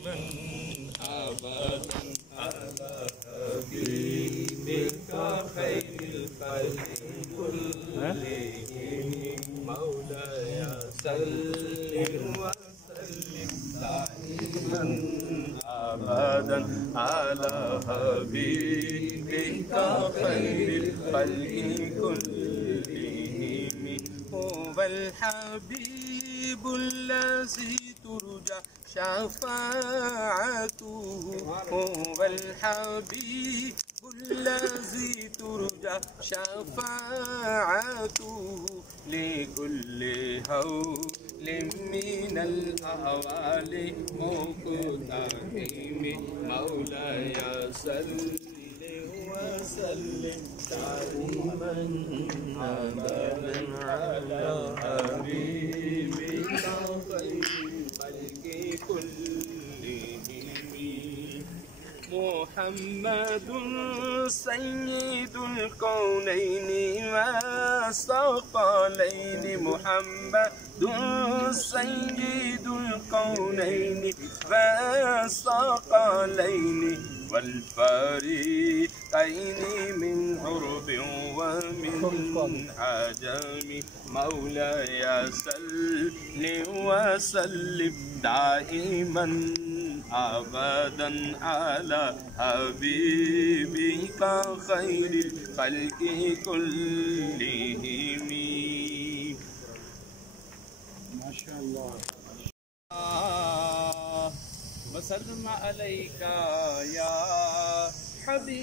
दाइमन अबदन अला हबीबिका खैरिल खल्क़ि कुल्लिहिम मौलाया सल्लि व सल्लिम दाइमन अबदन अला हबीबिका खैरिल खल्क़ि कुल्लिहिम हुवल हबीबुल्लज़ी तुरजा शफ़ाअतुहु हुवल हबीबुल्लज़ी तुरजा शफ़ाअतुहु लिकुल्लि हौलिम मिनल अहवालि मुक़तहिम मौलाया सल्लि व सल्लिम दाइमन अबदन अला हबीबिका खैरिल खल्क़ि कुल्लिहिम मुहम्मदुन सय्यिदुल कौनैनि वस्सक़लैनि मुहम्मदुन सय्यिदुल कौनैनि वस्सक़लैनि वल फ़रीक़ैनि मिन उर्बिन व मिन अजमी मौलाया सल्लि व सल्लिम दाइमन अबदन अला हबीबिका खैरिल खल्क़ि कुल्लिहिम। माशाअल्लाह। वसल्लम अलैका या हबीबल्लाह।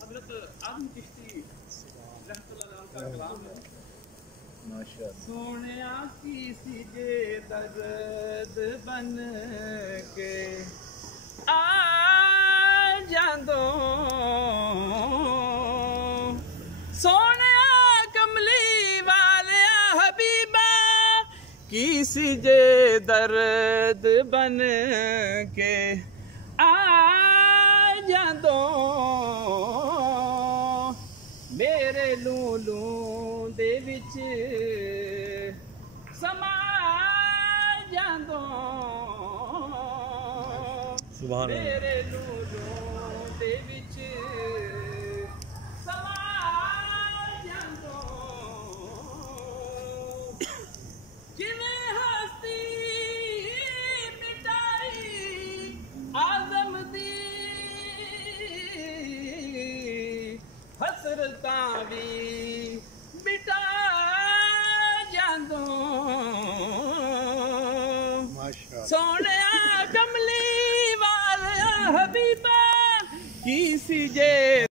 हज़रत आज़म चिश्ती रहमतुल्लाह अलैह का कलाम है। सोनिया किसी जे दर्द बन के आ जांदो सोनिया कमली वाले हबीबा किसी जे दर्द बन के आ जांदो मेरे लूलू दे विच समा जांदो मेरे लूलू दे विच समा जांदो जिवें हस्ती मिटाई आज़म दी हसरतां भी मिटा जांदो सोनिया कमली वाला हबीबा किसी जे